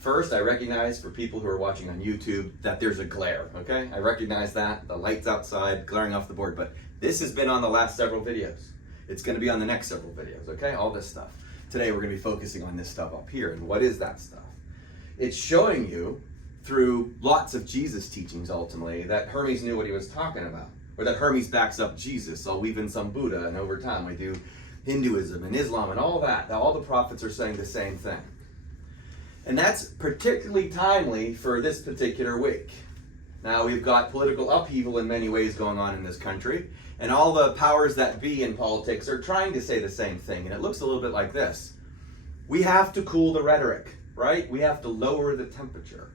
First, I recognize for people who are watching on YouTube that there's a glare, okay? I recognize that, the light's outside, glaring off the board, but this has been on the last several videos. It's gonna be on the next several videos, okay? All this stuff. Today we're gonna be focusing on this stuff up here, and what is that stuff? It's showing you, through lots of Jesus teachings ultimately, that Hermes knew what he was talking about, or that Hermes backs up Jesus. I'll weave in some Buddha, and over time we do Hinduism and Islam and all that. All the prophets are saying the same thing. And that's particularly timely for this particular week. Now we've got political upheaval in many ways going on in this country, and all the powers that be in politics are trying to say the same thing, and it looks a little bit like this. We have to cool the rhetoric, right? We have to lower the temperature.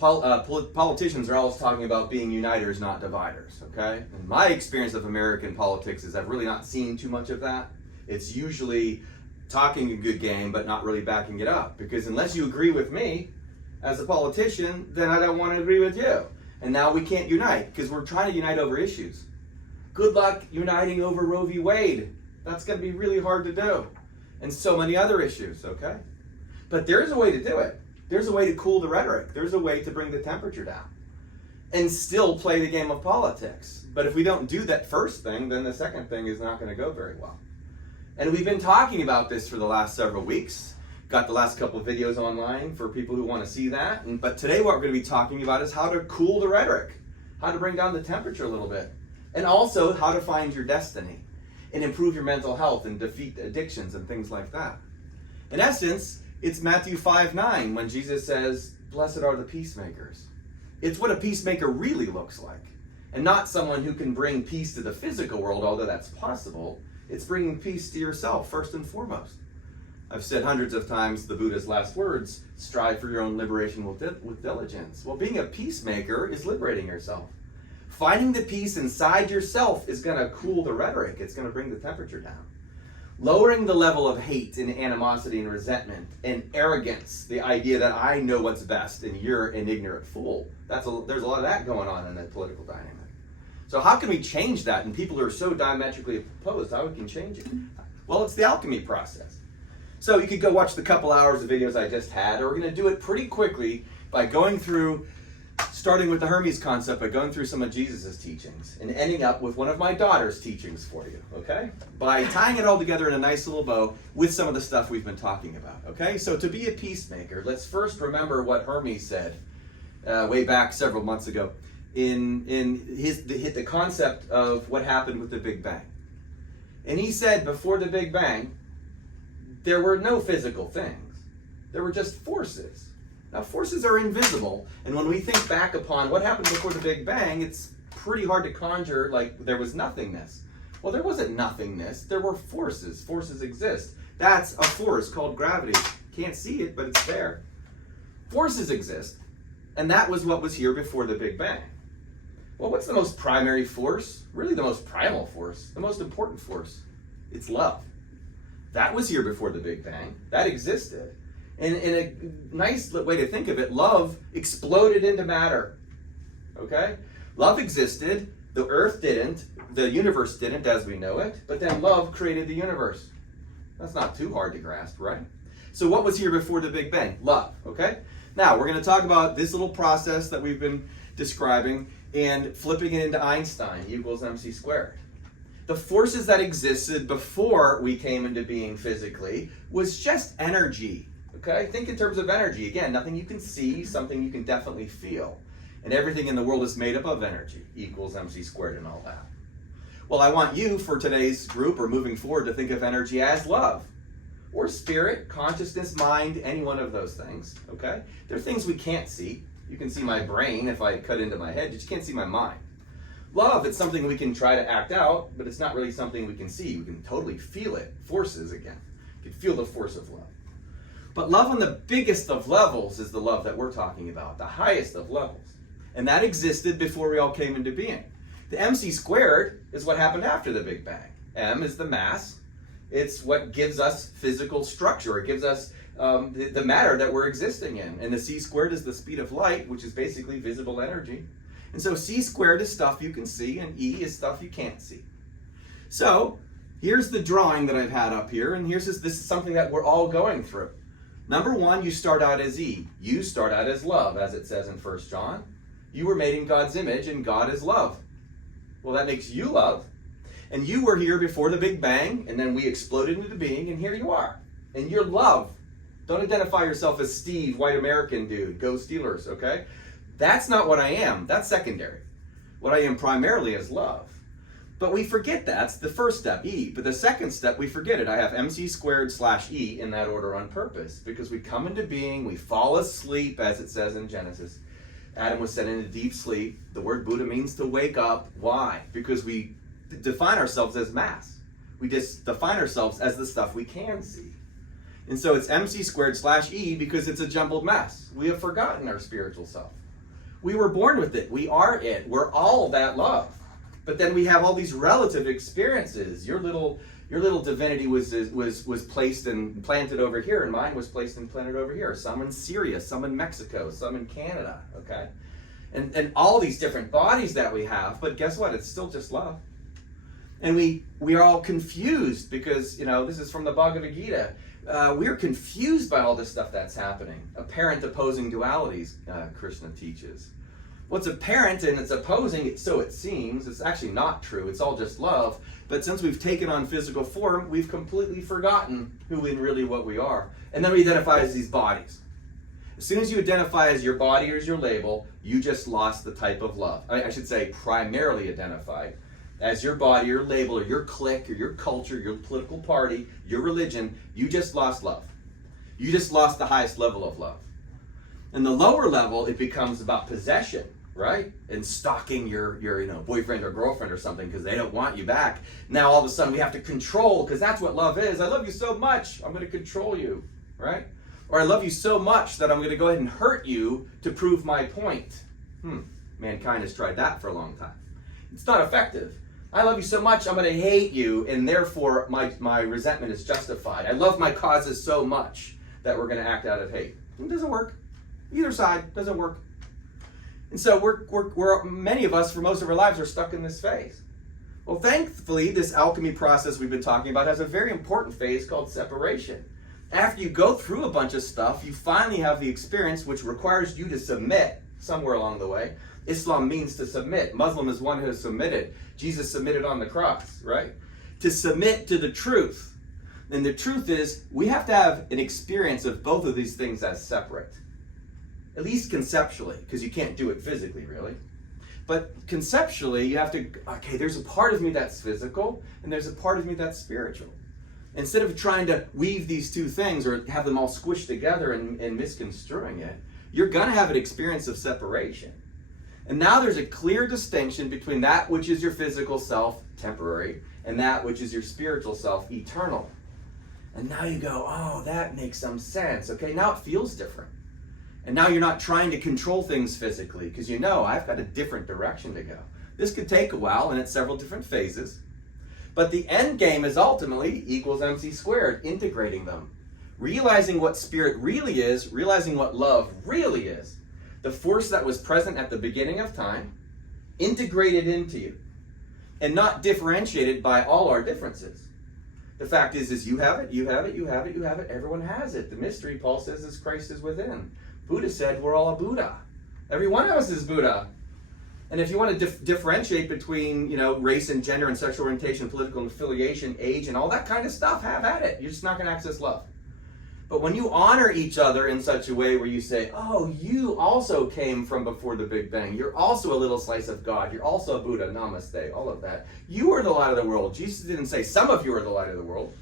Politicians are always talking about being uniters, not dividers, okay? And my experience of American politics is I've really not seen too much of that. It's usually talking a good game, but not really backing it up. Because unless you agree with me as a politician, then I don't want to agree with you. And now we can't unite, because we're trying to unite over issues. Good luck uniting over Roe v. Wade. That's going to be really hard to do. And so many other issues, okay? But there's a way to do it. There's a way to cool the rhetoric. There's a way to bring the temperature down and still play the game of politics. But if we don't do that first thing, then the second thing is not going to go very well. And we've been talking about this for the last several weeks. Got the last couple of videos online for people who want to see that. But today what we're going to be talking about is how to cool the rhetoric, how to bring down the temperature a little bit, and also how to find your destiny and improve your mental health and defeat addictions and things like that. In essence, it's Matthew 5:9 when Jesus says, "Blessed are the peacemakers." It's what a peacemaker really looks like, and not someone who can bring peace to the physical world, although that's possible. It's bringing peace to yourself first and foremost. I've said hundreds of times the Buddha's last words, strive for your own liberation with diligence. Well, being a peacemaker is liberating yourself. Finding the peace inside yourself is going to cool the rhetoric. It's going to bring the temperature down. Lowering the level of hate and animosity and resentment and arrogance, the idea that I know what's best and you're an ignorant fool. There's a lot of that going on in the political dynamic. So how can we change that? And people who are so diametrically opposed, how we can change it? Well, it's the alchemy process. So you could go watch the couple hours of videos I just had, or we're going to do it pretty quickly by going through, starting with the Hermes concept, by going through some of Jesus' teachings and ending up with one of my daughter's teachings for you, okay? By tying it all together in a nice little bow with some of the stuff we've been talking about, okay? So to be a peacemaker, let's first remember what Hermes said way back several months ago in the concept of what happened with the Big Bang. And he said before the Big Bang, there were no physical things. There were just forces. Now, forces are invisible, and when we think back upon what happened before the Big Bang, it's pretty hard to conjure like there was nothingness. Well, there wasn't nothingness. There were forces. Forces exist. That's a force called gravity. Can't see it, but it's there. Forces exist, and that was what was here before the Big Bang. Well, what's the most primary force? Really the most primal force, the most important force. It's love. That was here before the Big Bang. That existed. And in a nice way to think of it, love exploded into matter, okay? Love existed, the earth didn't, the universe didn't as we know it, but then love created the universe. That's not too hard to grasp, right? So what was here before the Big Bang? Love, okay? Now, we're going to talk about this little process that we've been describing and flipping it into Einstein, equals mc squared. The forces that existed before we came into being physically was just energy. Okay, think in terms of energy. Again, nothing you can see, something you can definitely feel. And everything in the world is made up of energy, equals mc squared and all that. Well, I want you, for today's group or moving forward, to think of energy as love, or spirit, consciousness, mind, any one of those things, okay? They're things we can't see. You can see my brain if I cut into my head, but you can't see my mind. Love, it's something we can try to act out, but it's not really something we can see. We can totally feel it. Forces, again. You can feel the force of love. But love on the biggest of levels is the love that we're talking about, the highest of levels. And that existed before we all came into being. The mc squared is what happened after the Big Bang. M is the mass. It's what gives us physical structure. It gives us the matter that we're existing in. And the c squared is the speed of light, which is basically visible energy. And so c squared is stuff you can see, and E is stuff you can't see. So here's the drawing that I've had up here, and this is something that we're all going through. Number one, you start out as E. You start out as love, as it says in 1 John. You were made in God's image, and God is love. Well, that makes you love. And you were here before the Big Bang, and then we exploded into being, and here you are. And you're love. Don't identify yourself as Steve, white American dude. Go Steelers, okay? That's not what I am. That's secondary. What I am primarily is love. But we forget that's the first step, E. But the second step, we forget it. I have mc²/E in that order on purpose. Because we come into being, we fall asleep, as it says in Genesis. Adam was sent into deep sleep. The word Buddha means to wake up. Why? Because we define ourselves as mass. We just define ourselves as the stuff we can see. And so it's mc²/E because it's a jumbled mess. We have forgotten our spiritual self. We were born with it. We are it. We're all that love. But then we have all these relative experiences. Your little divinity was placed and planted over here, and mine was placed and planted over here. Some in Syria, some in Mexico, some in Canada, okay? And all these different bodies that we have, but guess what? It's still just love. And we are all confused because, this is from the Bhagavad Gita. We're confused by all this stuff that's happening. Apparent opposing dualities, Krishna teaches. What's apparent and it's opposing, so it seems, it's actually not true. It's all just love. But since we've taken on physical form, we've completely forgotten who and really what we are. And then we identify as these bodies. As soon as you identify as your body or as your label, you just lost the type of love. I should say primarily identified as your body or label or your clique or your culture, your political party, your religion. You just lost love. You just lost the highest level of love. And the lower level, it becomes about possession, right? And stalking your boyfriend or girlfriend or something because they don't want you back. Now all of a sudden we have to control because that's what love is. I love you so much, I'm going to control you, right? Or I love you so much that I'm going to go ahead and hurt you to prove my point. Mankind has tried that for a long time. It's not effective. I love you so much, I'm going to hate you, and therefore my resentment is justified. I love my causes so much that we're going to act out of hate. It doesn't work. Either side doesn't work. And so we're many of us, for most of our lives, are stuck in this phase. Well, thankfully, this alchemy process we've been talking about has a very important phase called separation. After you go through a bunch of stuff, you finally have the experience which requires you to submit somewhere along the way. Islam means to submit. Muslim is one who has submitted. Jesus submitted on the cross, right? To submit to the truth. And the truth is, we have to have an experience of both of these things as separate. At least conceptually, because you can't do it physically, really. But conceptually, you have to, there's a part of me that's physical, and there's a part of me that's spiritual. Instead of trying to weave these two things or have them all squished together and misconstruing it, you're going to have an experience of separation. And now there's a clear distinction between that which is your physical self, temporary, and that which is your spiritual self, eternal. And now you go, oh, that makes some sense. Okay, now it feels different. And now you're not trying to control things physically because I've got a different direction to go. This could take a while and it's several different phases. But the end game is ultimately equals mc², integrating them. Realizing what spirit really is, realizing what love really is. The force that was present at the beginning of time, integrated into you. And not differentiated by all our differences. The fact is you have it, you have it, you have it, you have it. Everyone has it. The mystery, Paul says, is Christ is within. Buddha said we're all a Buddha. Every one of us is Buddha. And if you want to differentiate between, race and gender and sexual orientation, political affiliation, age, and all that kind of stuff, have at it. You're just not going to access love. But when you honor each other in such a way where you say, oh, you also came from before the Big Bang. You're also a little slice of God. You're also a Buddha. Namaste. All of that. You are the light of the world. Jesus didn't say some of you are the light of the world.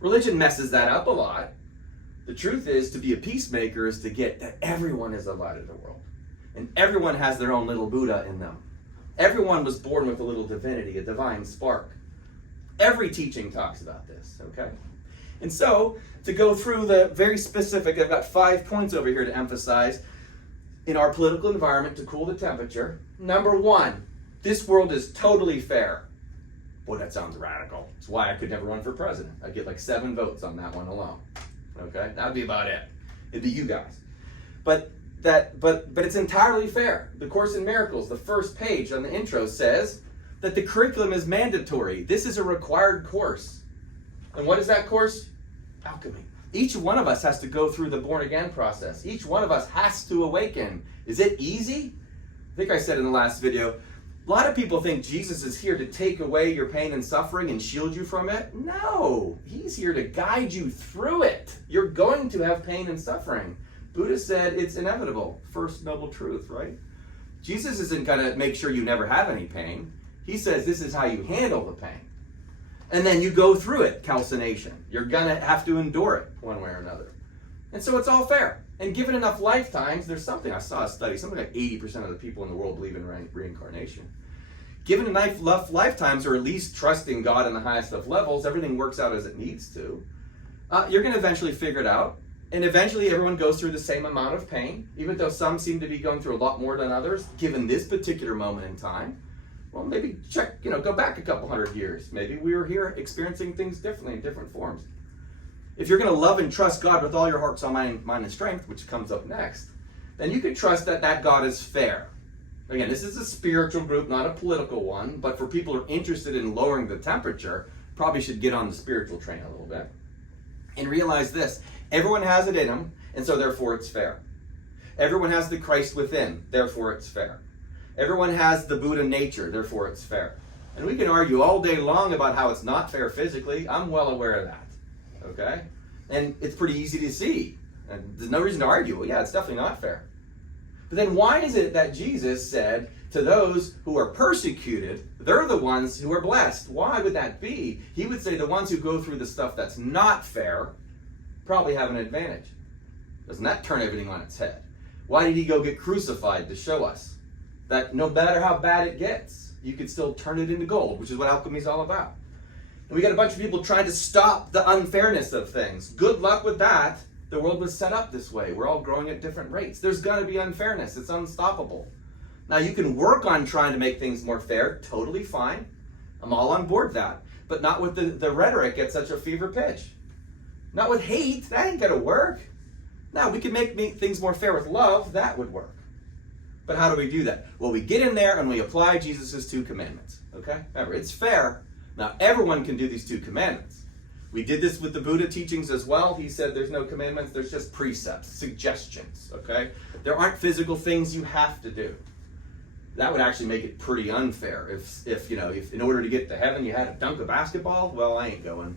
Religion messes that up a lot. The truth is, to be a peacemaker is to get that everyone is the light of the world. And everyone has their own little Buddha in them. Everyone was born with a little divinity, a divine spark. Every teaching talks about this, okay? And so, to go through the very specific, I've got 5 points over here to emphasize in our political environment to cool the temperature. Number 1, this world is totally fair. Boy, that sounds radical. It's why I could never run for president. I'd get like 7 votes on that one alone. Okay, that'd be about it. It'd be you guys. But it's entirely fair. The Course in Miracles, the first page on the intro says that the curriculum is mandatory. This is a required course. And what is that course? Alchemy. Each one of us has to go through the born again process. Each one of us has to awaken. Is it easy? I think I said in the last video, a lot of people think Jesus is here to take away your pain and suffering and shield you from it. No, he's here to guide you through it. You're going to have pain and suffering. Buddha said it's inevitable. First noble truth, right? Jesus isn't going to make sure you never have any pain. He says this is how you handle the pain. And then you go through it, calcination. You're going to have to endure it one way or another. And so it's all fair. And given enough lifetimes, there's something, I saw a study, something like 80% of the people in the world believe in reincarnation. Given enough lifetimes, or at least trusting God in the highest of levels, everything works out as it needs to. You're going to eventually figure it out. And eventually everyone goes through the same amount of pain, even though some seem to be going through a lot more than others, given this particular moment in time. Well, maybe go back a couple hundred years. Maybe we were here experiencing things differently in different forms. If you're going to love and trust God with all your heart, soul, mind, and strength, which comes up next, then you can trust that God is fair. Again, this is a spiritual group, not a political one, but for people who are interested in lowering the temperature, probably should get on the spiritual train a little bit. And realize this, everyone has it in them, and so therefore it's fair. Everyone has the Christ within, therefore it's fair. Everyone has the Buddha nature, therefore it's fair. And we can argue all day long about how it's not fair physically. I'm well aware of that. Okay? And it's pretty easy to see. And there's no reason to argue. Well, yeah, it's definitely not fair. But then why is it that Jesus said to those who are persecuted, they're the ones who are blessed? Why would that be? He would say the ones who go through the stuff that's not fair probably have an advantage. Doesn't that turn everything on its head? Why did he go get crucified? To show us that no matter how bad it gets, you could still turn it into gold, which is what alchemy is all about. And we got a bunch of people trying to stop the unfairness of things. Good luck with that. The world was set up this way. We're all growing at different rates. There's going to be unfairness. It's unstoppable. Now, you can work on trying to make things more fair. Totally fine. I'm all on board that. But not with the rhetoric at such a fever pitch. Not with hate. That ain't going to work. Now, we can make things more fair with love. That would work. But how do we do that? Well, we get in there and we apply Jesus' 2 commandments. Okay? Remember, it's fair. Now, everyone can do these 2 commandments. We did this with the Buddha teachings as well. He said there's no commandments, there's just precepts, suggestions, okay? There aren't physical things you have to do. That would actually make it pretty unfair. If in order to get to heaven you had to dunk a basketball, well, I ain't going,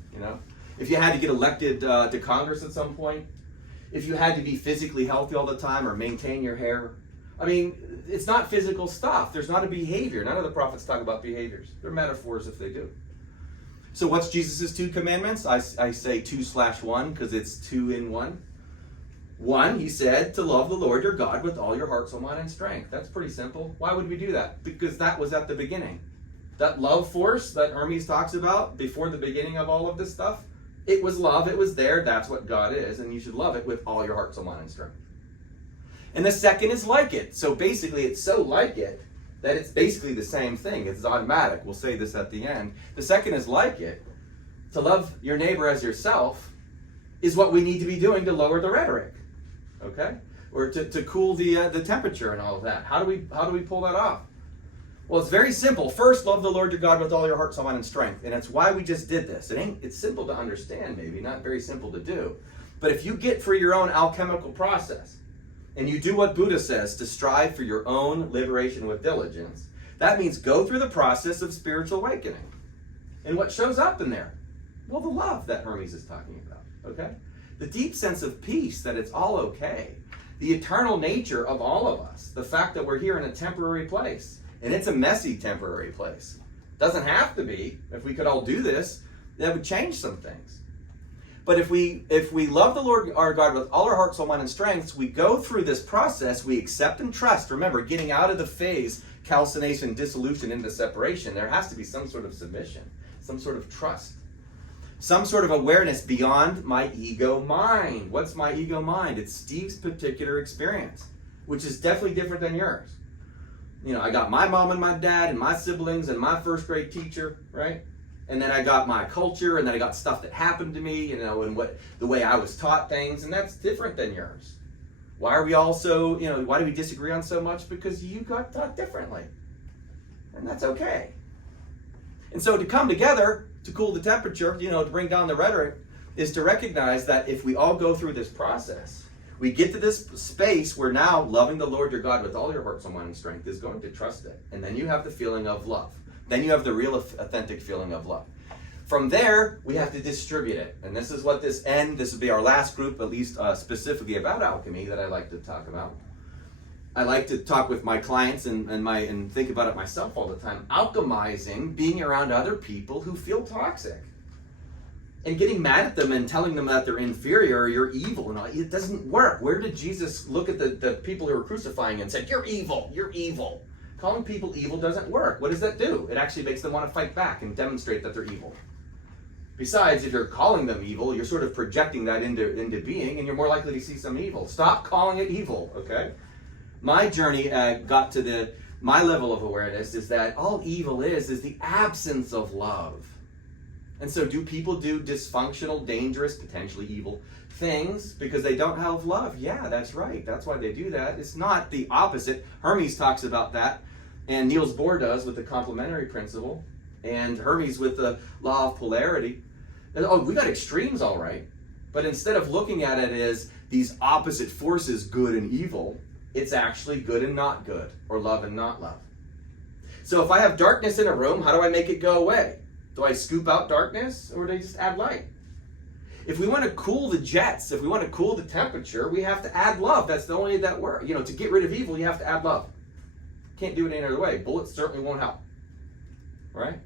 If you had to get elected to Congress at some point, if you had to be physically healthy all the time or maintain your hair, I mean, it's not physical stuff. There's not a behavior. None of the prophets talk about behaviors. They're metaphors if they do. So what's Jesus' 2 commandments? I say 2/1 because it's 2 in 1. 1, he said, to love the Lord your God with all your heart, soul, mind, and strength. That's pretty simple. Why would we do that? Because that was at the beginning. That love force that Hermes talks about before the beginning of all of this stuff, it was love, it was there, that's what God is, and you should love it with all your heart, soul, mind, and strength. And the second is like it. So basically it's so like it that it's basically the same thing. It's automatic. We'll say this at the end. The second is like it. To love your neighbor as yourself is what we need to be doing to lower the rhetoric. Okay? Or to cool the temperature and all of that. How do we pull that off? Well, it's very simple. First, love the Lord your God with all your heart, soul, mind, and strength. And it's why we just did this. It's simple to understand, maybe, not very simple to do. But if you get for your own alchemical process, and you do what Buddha says, to strive for your own liberation with diligence, that means go through the process of spiritual awakening. And what shows up in there? Well, the love that Hermes is talking about, okay? The deep sense of peace, that it's all okay. The eternal nature of all of us. The fact that we're here in a temporary place. And it's a messy temporary place. Doesn't have to be. If we could all do this, that would change some things. But if we love the Lord our God with all our heart, soul, mind, and strength, we go through this process, we accept and trust. Remember, getting out of the phase, calcination, dissolution into separation, there has to be some sort of submission, some sort of trust, some sort of awareness beyond my ego mind. What's my ego mind? It's Steve's particular experience, which is definitely different than yours. I got my mom and my dad and my siblings and my first grade teacher, right? And then I got my culture, and then I got stuff that happened to me, and the way I was taught things, and that's different than yours. Why are we all so, why do we disagree on so much? Because you got taught differently. And that's okay. And so to come together, to cool the temperature, to bring down the rhetoric, is to recognize that if we all go through this process, we get to this space where now loving the Lord your God with all your heart, soul, mind, and strength is going to trust it. And then you have the feeling of love. Then you have the real authentic feeling of love. From there, we have to distribute it. And this is what this will be our last group, at least specifically about alchemy, that I like to talk about. I like to talk with my clients and think about it myself all the time. Alchemizing, being around other people who feel toxic. And getting mad at them and telling them that they're inferior or you're evil. And it doesn't work. Where did Jesus look at the people who were crucifying and said, you're evil, you're evil? Calling people evil doesn't work. What does that do? It actually makes them want to fight back and demonstrate that they're evil. Besides, if you're calling them evil, you're sort of projecting that into being, and you're more likely to see some evil. Stop calling it evil, okay? My journey got to my level of awareness is that all evil is the absence of love. And so do people do dysfunctional, dangerous, potentially evil things because they don't have love? Yeah, that's right. That's why they do that. It's not the opposite. Hermes talks about that, and Niels Bohr does with the complementary principle, and Hermes with the law of polarity. Oh, we got extremes, all right. But instead of looking at it as these opposite forces, good and evil, it's actually good and not good, or love and not love. So if I have darkness in a room, how do I make it go away? Do I scoop out darkness, or do I just add light? If we want to cool the jets, if we want to cool the temperature, we have to add love. That's the only that works. To get rid of evil, you have to add love. Can't do it any other way. Bullets certainly won't help. Right?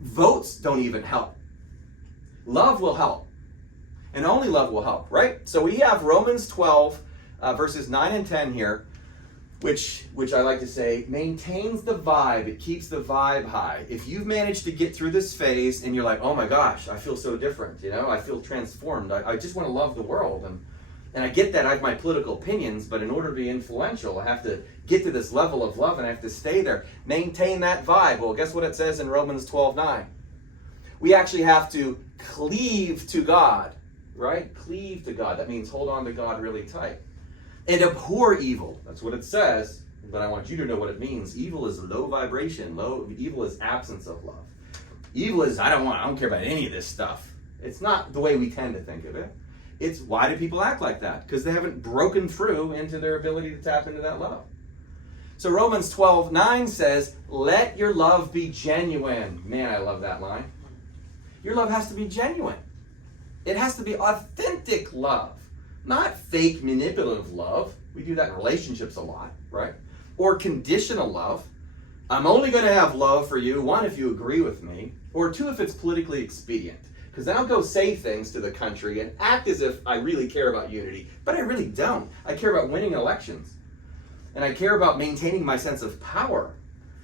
Votes don't even help. Love will help. And only love will help, right? So we have Romans 12, verses 9 and 10 here, which I like to say maintains the vibe. It keeps the vibe high. If you've managed to get through this phase and you're like, oh my gosh, I feel so different, I feel transformed. I just want to love the world. And I get that I have my political opinions, but in order to be influential, I have to get to this level of love and I have to stay there. Maintain that vibe. Well, guess what it says in Romans 12:9? We actually have to cleave to God, right? Cleave to God. That means hold on to God really tight. And abhor evil. That's what it says, but I want you to know what it means. Evil is low vibration. Evil is absence of love. Evil is, I don't care about any of this stuff. It's not the way we tend to think of it. It's why do people act like that? Because they haven't broken through into their ability to tap into that love. So Romans 12:9 says, let your love be genuine. Man, I love that line. Your love has to be genuine. It has to be authentic love. Not fake, manipulative love. We do that in relationships a lot, right? Or conditional love. I'm only going to have love for you, one, if you agree with me, or two, if it's politically expedient. Because then I'll go say things to the country and act as if I really care about unity. But I really don't. I care about winning elections. And I care about maintaining my sense of power.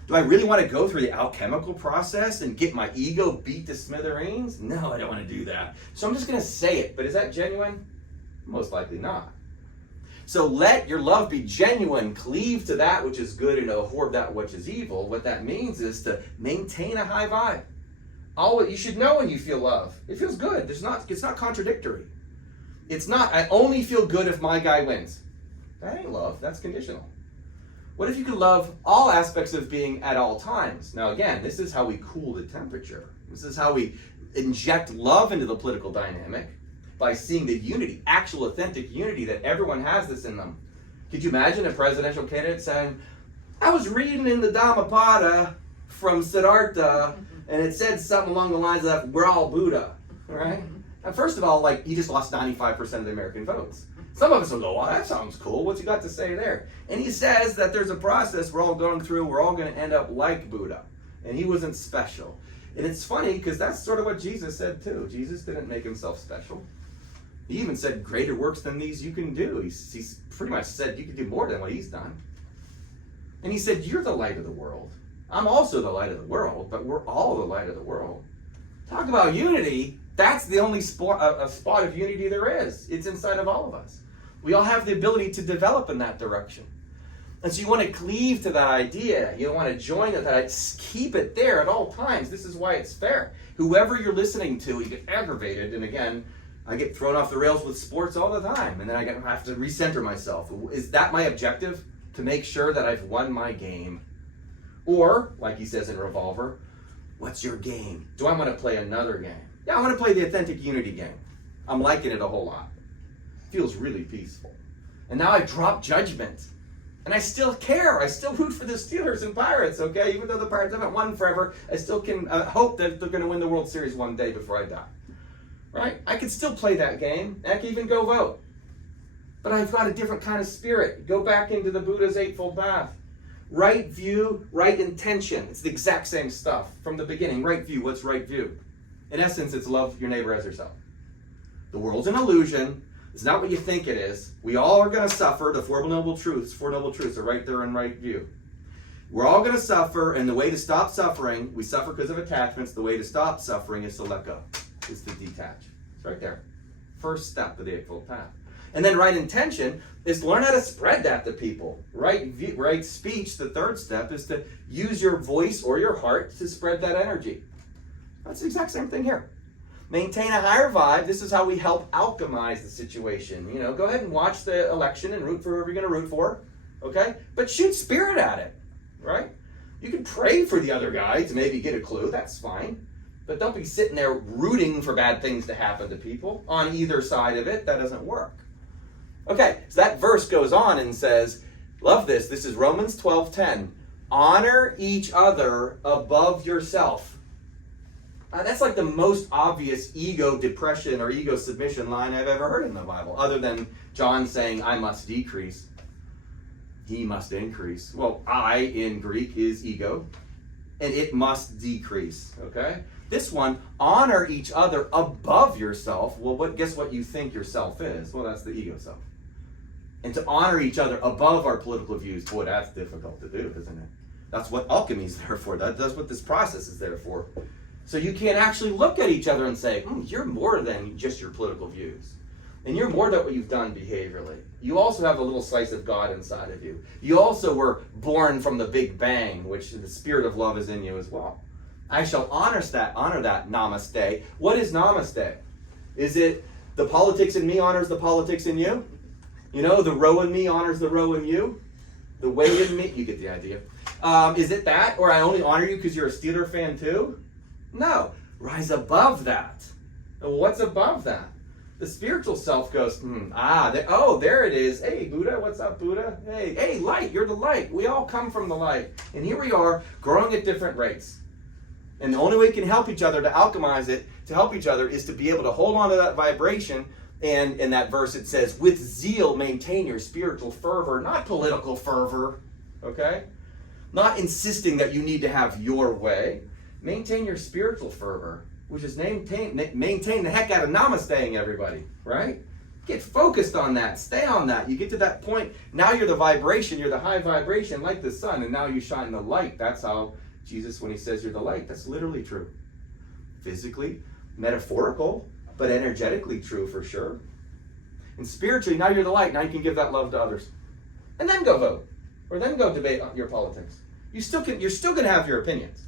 Do I really want to go through the alchemical process and get my ego beat to smithereens? No, I don't want to do that. So I'm just going to say it. But is that genuine? Most likely not. So let your love be genuine. Cleave to that which is good and abhor that which is evil. What that means is to maintain a high vibe. You should know when you feel love. It feels good. It's not contradictory. It's not, I only feel good if my guy wins. That ain't love. That's conditional. What if you could love all aspects of being at all times? Now again, this is how we cool the temperature. This is how we inject love into the political dynamic by seeing the unity, actual authentic unity that everyone has this in them. Could you imagine a presidential candidate saying, I was reading in the Dhammapada from Siddhartha and it said something along the lines of, we're all Buddha, right? And first of all, he just lost 95% of the American votes. Some of us will go, well, that sounds cool. What's he got to say there? And he says that there's a process we're all going through. We're all going to end up like Buddha. And he wasn't special. And it's funny because that's sort of what Jesus said too. Jesus didn't make himself special. He even said, greater works than these you can do. He's pretty much said you can do more than what he's done. And he said, you're the light of the world. I'm also the light of the world, but we're all the light of the world. Talk about unity. That's the only spot of unity there is. It's inside of all of us. We all have the ability to develop in that direction. And so you want to cleave to that idea. You want to join that. Keep it there at all times. This is why it's fair. Whoever you're listening to, you get aggravated. And again, I get thrown off the rails with sports all the time. And then I have to recenter myself. Is that my objective? To make sure that I've won my game? Or, like he says in Revolver, what's your game? Do I want to play another game? Yeah, I want to play the authentic unity game. I'm liking it a whole lot. Feels really peaceful. And now I drop judgment. And I still care. I still root for the Steelers and Pirates, okay? Even though the Pirates haven't won forever, I still can hope that they're going to win the World Series one day before I die. Right? I can still play that game. I can even go vote. But I've got a different kind of spirit. Go back into the Buddha's Eightfold Path. Right view, right intention. It's the exact same stuff from the beginning. Right view, what's right view? In essence, it's love your neighbor as yourself. The world's an illusion. It's not what you think it is. We all are going to suffer. The Four Noble Truths are right there in right view. We're all going to suffer, and the way to stop suffering, we suffer because of attachments. The way to stop suffering is to let go, is to detach. It's right there. First step of the Eightfold Path. And then right intention is learn how to spread that to people. Right speech, the third step, is to use your voice or your heart to spread that energy. That's the exact same thing here. Maintain a higher vibe. This is how we help alchemize the situation. You know, go ahead and watch the election and root for whoever you're going to root for. Okay? But shoot spirit at it. Right? You can pray for the other guy to maybe get a clue. That's fine. But don't be sitting there rooting for bad things to happen to people on either side of it. That doesn't work. Okay, so that verse goes on and says, love this. This is Romans 12:10. Honor each other above yourself. That's like the most obvious ego depression or ego submission line I've ever heard in the Bible, other than John saying, I must decrease, he must increase. Well, I in Greek is ego, and it must decrease, okay? This one, honor each other above yourself. Well, guess what you think yourself is? Well, that's the ego self. And to honor each other above our political views, boy, that's difficult to do, isn't it? That's what alchemy is there for. That's what this process is there for. So you can't actually look at each other and say, you're more than just your political views. And you're more than what you've done behaviorally. You also have a little slice of God inside of you. You also were born from the Big Bang, which the spirit of love is in you as well. I shall honor that, namaste. What is namaste? Is it the politics in me honors the politics in you? You know, the row in me honors the row in you? The way in me, you get the idea. Is it that, or I only honor you because you're a Steeler fan too? No, rise above that. And what's above that? The spiritual self goes, there it is. Hey, Buddha, what's up, Buddha? Hey, light, you're the light. We all come from the light. And here we are, growing at different rates. And the only way we can help each other to alchemize it, to help each other, is to be able to hold on to that vibration. And in that verse it says, with zeal maintain your spiritual fervor, not political fervor, okay? Not insisting that you need to have your way. Maintain your spiritual fervor, which is maintain the heck out of namasteing everybody, right? Get focused on that. Stay on that. You get to that point. Now you're the vibration. You're the high vibration like the sun, and now you shine the light. That's how Jesus, when he says you're the light, that's literally true. Physically, metaphorical, but energetically true for sure. And spiritually, now you're the light. Now you can give that love to others. And then go vote. Or then go debate your politics. You're still going to have your opinions.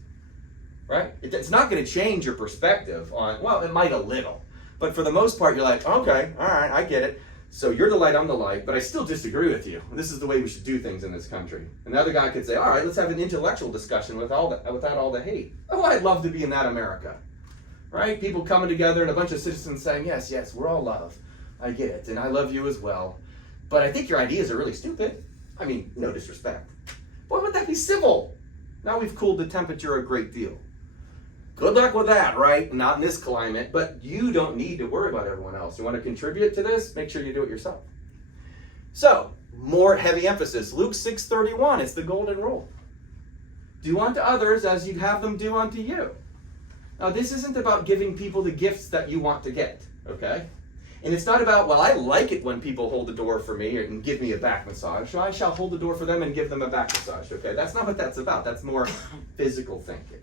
Right? It's not going to change your perspective on, well, it might a little. But for the most part, you're like, okay, all right, I get it. So you're the light, I'm the light, but I still disagree with you. This is the way we should do things in this country. And the other guy could say, all right, let's have an intellectual discussion without all the hate. Oh, I'd love to be in that America. Right? People coming together and a bunch of citizens saying, yes, we're all love. I get it, and I love you as well. But I think your ideas are really stupid. I mean, no disrespect. Why would that be civil? Now we've cooled the temperature a great deal. Good luck with that, right? Not in this climate, but you don't need to worry about everyone else. You want to contribute to this? Make sure you do it yourself. So, more heavy emphasis. Luke 6:31, it's the golden rule. Do unto others as you'd have them do unto you. Now, this isn't about giving people the gifts that you want to get, okay? And it's not about, well, I like it when people hold the door for me and give me a back massage, so I shall hold the door for them and give them a back massage, okay? That's not what that's about. That's more physical thinking.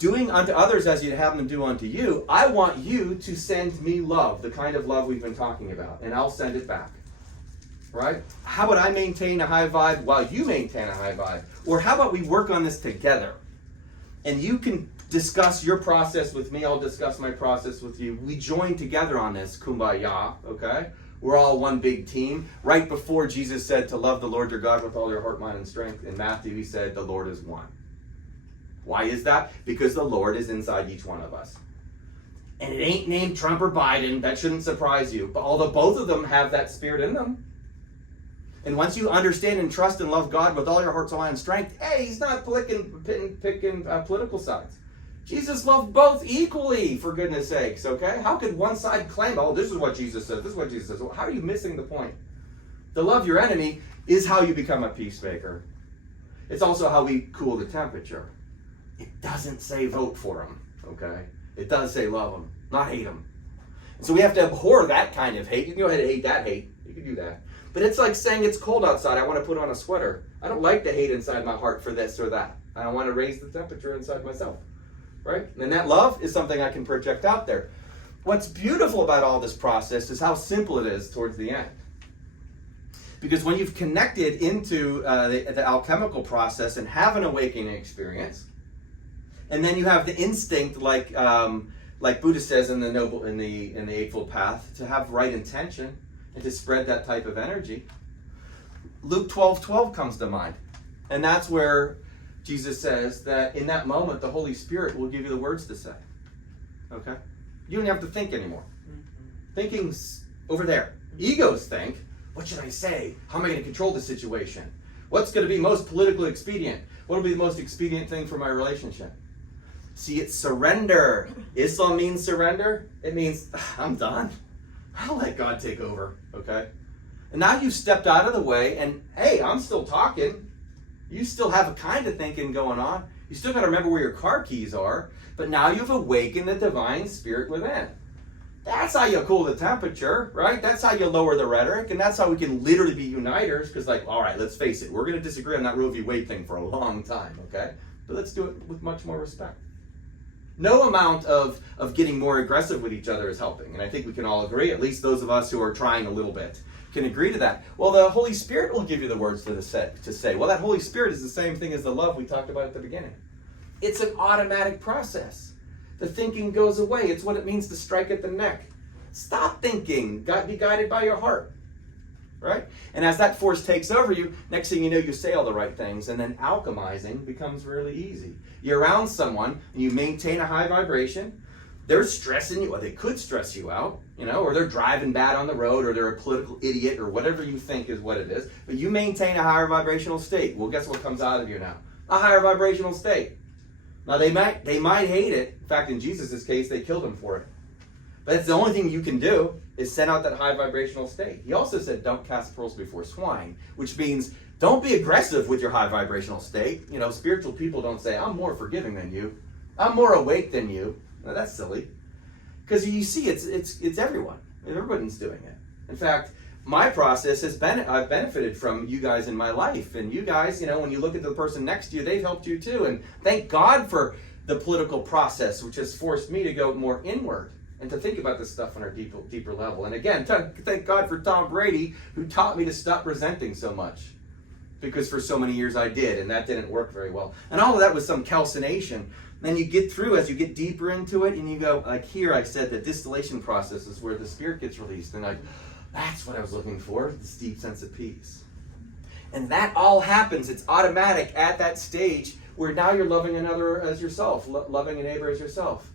Doing unto others as you'd have them do unto you, I want you to send me love, the kind of love we've been talking about, and I'll send it back. Right? How about I maintain a high vibe while you maintain a high vibe? Or how about we work on this together? And you can discuss your process with me, I'll discuss my process with you. We join together on this, kumbaya, okay? We're all one big team. Right before Jesus said to love the Lord your God with all your heart, mind, and strength, in Matthew he said the Lord is one. Why is that? Because the Lord is inside each one of us. And it ain't named Trump or Biden. That shouldn't surprise you. But although both of them have that spirit in them. And once you understand and trust and love God with all your heart, soul, and strength, hey, he's not picking political sides. Jesus loved both equally, for goodness sakes, okay? How could one side claim, oh, this is what Jesus says, this is what Jesus says? Well, how are you missing the point? To love your enemy is how you become a peacemaker. It's also how we cool the temperature. It doesn't say vote for him, okay? It does say love him, not hate him. And so we have to abhor that kind of hate. You can go ahead and hate that hate. You can do that. But it's like saying it's cold outside, I want to put on a sweater. I don't like the hate inside my heart for this or that. I want to raise the temperature inside myself. Right? And that love is something I can project out there. What's beautiful about all this process is how simple it is towards the end. Because when you've connected into the alchemical process and have an awakening experience, and then you have the instinct, like Buddha says in the Eightfold Path, to have right intention and to spread that type of energy. Luke 12:12 comes to mind, and that's where Jesus says that in that moment, the Holy Spirit will give you the words to say. Okay? You don't have to think anymore. Thinking's over there. Egos think, what should I say? How am I going to control the situation? What's going to be most politically expedient? What will be the most expedient thing for my relationship? See, it's surrender. Islam means surrender. It means, I'm done. I'll let God take over. Okay? And now you've stepped out of the way, and hey, I'm still talking. You still have a kind of thinking going on. You still got to remember where your car keys are. But now you've awakened the divine spirit within. That's how you cool the temperature, right? That's how you lower the rhetoric. And that's how we can literally be uniters. Because like, all right, let's face it. We're going to disagree on that Roe v. Wade thing for a long time, okay? But let's do it with much more respect. No amount of getting more aggressive with each other is helping. And I think we can all agree, at least those of us who are trying a little bit, can agree to that. Well, the Holy Spirit will give you the words to say. Well, that Holy Spirit is the same thing as the love we talked about at the beginning. It's an automatic process. The thinking goes away. It's what it means to strike at the neck. Stop thinking. Be guided by your heart. Right? And as that force takes over you, next thing you know, you say all the right things, and then alchemizing becomes really easy. You're around someone, and you maintain a high vibration. They're stressing you, or they could stress you out, or they're driving bad on the road, or they're a political idiot, or whatever you think is what it is. But you maintain a higher vibrational state. Well, guess what comes out of you now? A higher vibrational state. Now, they might hate it. In fact, in Jesus' case, they killed him for it. But it's the only thing you can do is send out that high vibrational state. He also said, don't cast pearls before swine, which means don't be aggressive with your high vibrational state. Spiritual people don't say, I'm more forgiving than you. I'm more awake than you. Now, that's silly. Because you see, it's everyone. Everybody's doing it. In fact, my process I've benefited from you guys in my life. And you guys, when you look at the person next to you, they've helped you too. And thank God for the political process, which has forced me to go more inward and to think about this stuff on a deeper level. And again, thank God for Tom Brady, who taught me to stop resenting so much. Because for so many years I did, and that didn't work very well. And all of that was some calcination. Then you get through as you get deeper into it, and you go, like here I said, the distillation process is where the spirit gets released. And that's what I was looking for, this deep sense of peace. And that all happens, it's automatic at that stage where now you're loving another as yourself, loving a neighbor as yourself.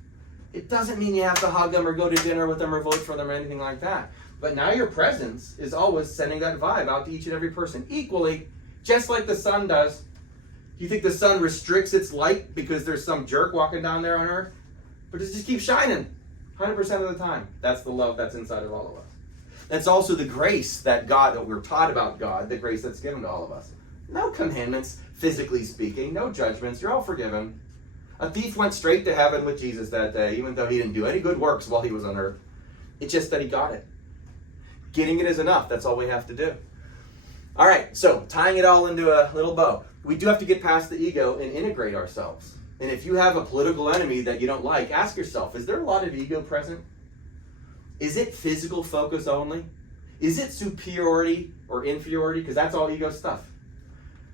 It doesn't mean you have to hug them or go to dinner with them or vote for them or anything like that. But now your presence is always sending that vibe out to each and every person equally, just like the sun does. Do you think the sun restricts its light because there's some jerk walking down there on Earth? But it just keeps shining 100% of the time. That's the love that's inside of all of us. That's also the grace that we're taught about God, the grace that's given to all of us. No commandments, physically speaking, no judgments. You're all forgiven. A thief went straight to heaven with Jesus that day, even though he didn't do any good works while he was on earth. It's just that he got it. Getting it is enough. That's all we have to do. All right, so tying it all into a little bow. We do have to get past the ego and integrate ourselves. And if you have a political enemy that you don't like, ask yourself, is there a lot of ego present? Is it physical focus only? Is it superiority or inferiority? Because that's all ego stuff.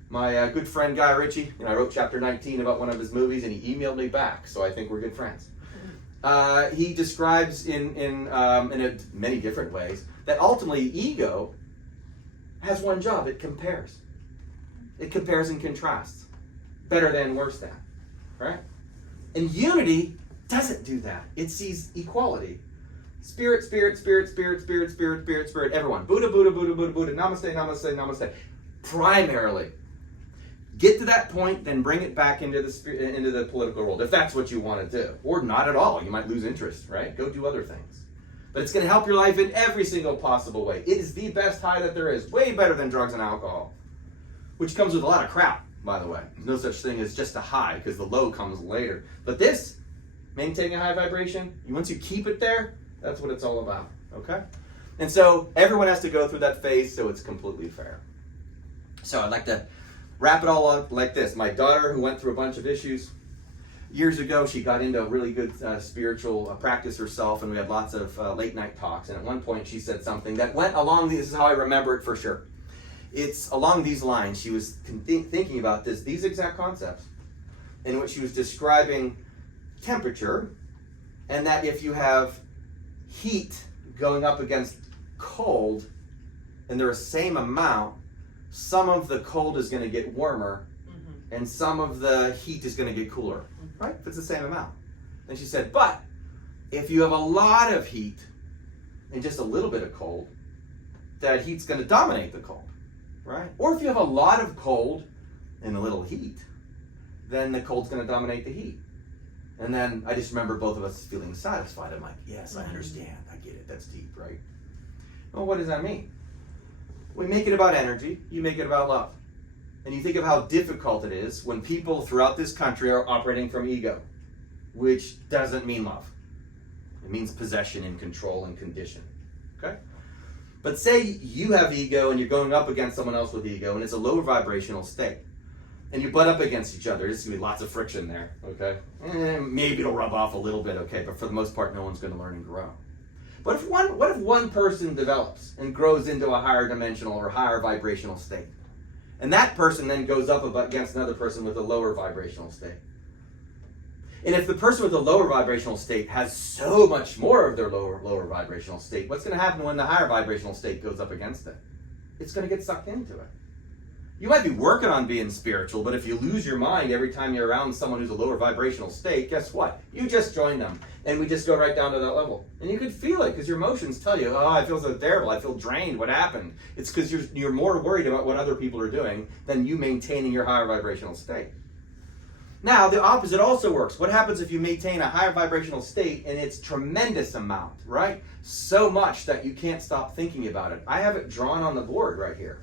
My good friend Guy Ritchie, I wrote chapter 19 about one of his movies, and he emailed me back, so I think we're good friends. He describes in many different ways that ultimately ego has one job. It compares. It compares and contrasts. Better than, worse than. Right? And unity doesn't do that. It sees equality. Spirit, spirit, spirit, spirit, spirit, spirit, spirit, spirit, everyone. Buddha, Buddha, Buddha, Buddha, Buddha, namaste, namaste, namaste. Primarily. Get to that point, then bring it back into the political world, if that's what you want to do. Or not at all. You might lose interest, right? Go do other things. But it's going to help your life in every single possible way. It is the best high that there is. Way better than drugs and alcohol. Which comes with a lot of crap, by the way. There's no such thing as just a high, because the low comes later. But this, maintaining a high vibration, once you keep it there, that's what it's all about, okay? And so everyone has to go through that phase, so it's completely fair. So I'd like to wrap it all up like this. My daughter, who went through a bunch of issues, years ago, she got into a really good spiritual practice herself, and we had lots of late night talks. And at one point, she said something that went along, this is how I remember it for sure. It's along these lines. She was thinking about these exact concepts, in which she was describing temperature, and that if you have heat going up against cold, and they're the same amount, some of the cold is going to get warmer, and some of the heat is going to get cooler, right? If it's the same amount. And she said, but if you have a lot of heat and just a little bit of cold, that heat's going to dominate the cold, right? Or if you have a lot of cold and a little heat, then the cold's going to dominate the heat. And then I just remember both of us feeling satisfied. I'm like, yes, I understand. I get it. That's deep, right? Well, what does that mean? We make it about energy. You make it about love. And you think of how difficult it is when people throughout this country are operating from ego, which doesn't mean love. It means possession and control and condition, okay? But say you have ego and you're going up against someone else with ego, and it's a lower vibrational state. And you butt up against each other. There's going to be lots of friction there, okay? Maybe it'll rub off a little bit, okay? But for the most part, no one's going to learn and grow. But what if one person develops and grows into a higher dimensional or higher vibrational state? And that person then goes up against another person with a lower vibrational state. And if the person with the lower vibrational state has so much more of their lower vibrational state, what's going to happen when the higher vibrational state goes up against it? It's going to get sucked into it. You might be working on being spiritual, but if you lose your mind every time you're around someone who's a lower vibrational state, guess what? You just join them. And we just go right down to that level. And you could feel it because your emotions tell you, oh, I feel so terrible. I feel drained. What happened? It's because you're more worried about what other people are doing than you maintaining your higher vibrational state. Now, the opposite also works. What happens if you maintain a higher vibrational state and it's tremendous amount, right? So much that you can't stop thinking about it. I have it drawn on the board right here.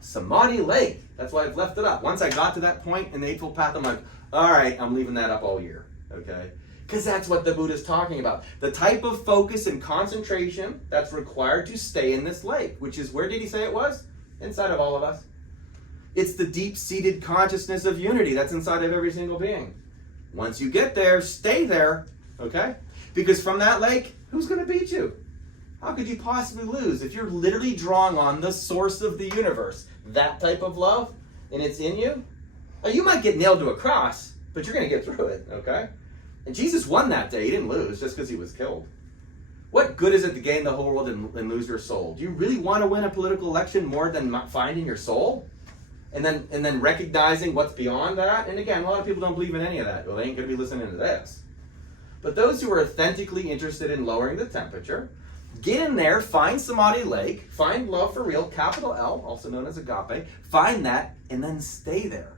Samadhi Lake. That's why I've left it up. Once I got to that point in the Eightfold Path, I'm like, all right, I'm leaving that up all year, okay? Because that's what the Buddha's talking about. The type of focus and concentration that's required to stay in this lake, which is, where did he say it was? Inside of all of us. It's the deep-seated consciousness of unity that's inside of every single being. Once you get there, stay there, okay? Because from that lake, who's going to beat you? How could you possibly lose if you're literally drawing on the source of the universe? That type of love, and it's in you? Well, you might get nailed to a cross, but you're going to get through it, okay? And Jesus won that day. He didn't lose just because he was killed. What good is it to gain the whole world and lose your soul? Do you really want to win a political election more than finding your soul? And then recognizing what's beyond that? And again, a lot of people don't believe in any of that. Well, they ain't going to be listening to this. But those who are authentically interested in lowering the temperature, get in there, find Samadhi Lake, find love for real, capital L, also known as agape, find that, and then stay there.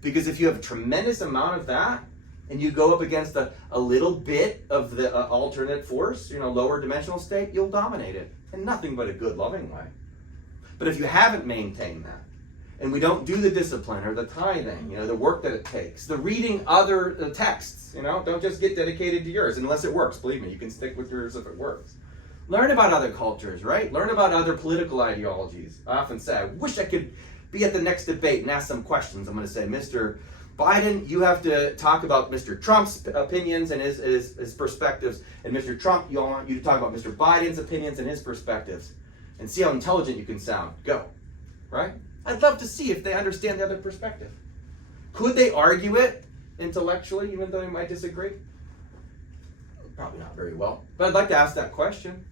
Because if you have a tremendous amount of that, and you go up against a little bit of the alternate force, lower dimensional state, you'll dominate it. In nothing but a good, loving way. But if you haven't maintained that, and we don't do the discipline or the tithing, the work that it takes, the reading other texts, don't just get dedicated to yours, unless it works. Believe me, you can stick with yours if it works. Learn about other cultures, right? Learn about other political ideologies. I often say, I wish I could be at the next debate and ask some questions. I'm going to say, Mr. Biden, you have to talk about Mr. Trump's opinions and his perspectives. And Mr. Trump, you want you to talk about Mr. Biden's opinions and his perspectives. And see how intelligent you can sound. Go. Right? I'd love to see if they understand the other perspective. Could they argue it intellectually, even though they might disagree? Probably not very well. But I'd like to ask that question.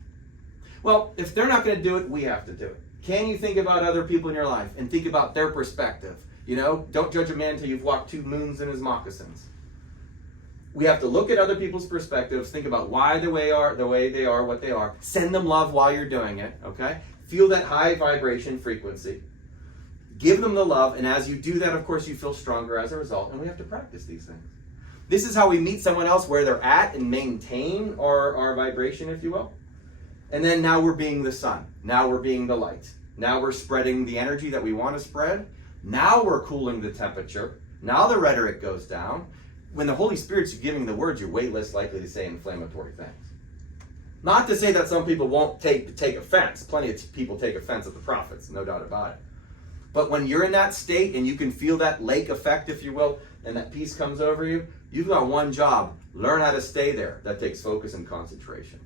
Well, if they're not going to do it, we have to do it. Can you think about other people in your life and think about their perspective? Don't judge a man until you've walked 2 moons in his moccasins. We have to look at other people's perspectives, think about why the way they are, what they are. Send them love while you're doing it, okay? Feel that high vibration frequency. Give them the love, and as you do that, of course, you feel stronger as a result, and we have to practice these things. This is how we meet someone else where they're at and maintain our vibration, if you will. And then now we're being the sun. Now we're being the light. Now we're spreading the energy that we want to spread. Now we're cooling the temperature. Now the rhetoric goes down. When the Holy Spirit's giving the words, you're way less likely to say inflammatory things. Not to say that some people won't take offense. Plenty of people take offense at the prophets, no doubt about it. But when you're in that state and you can feel that lake effect, if you will, and that peace comes over you, you've got one job. Learn how to stay there. That takes focus and concentration.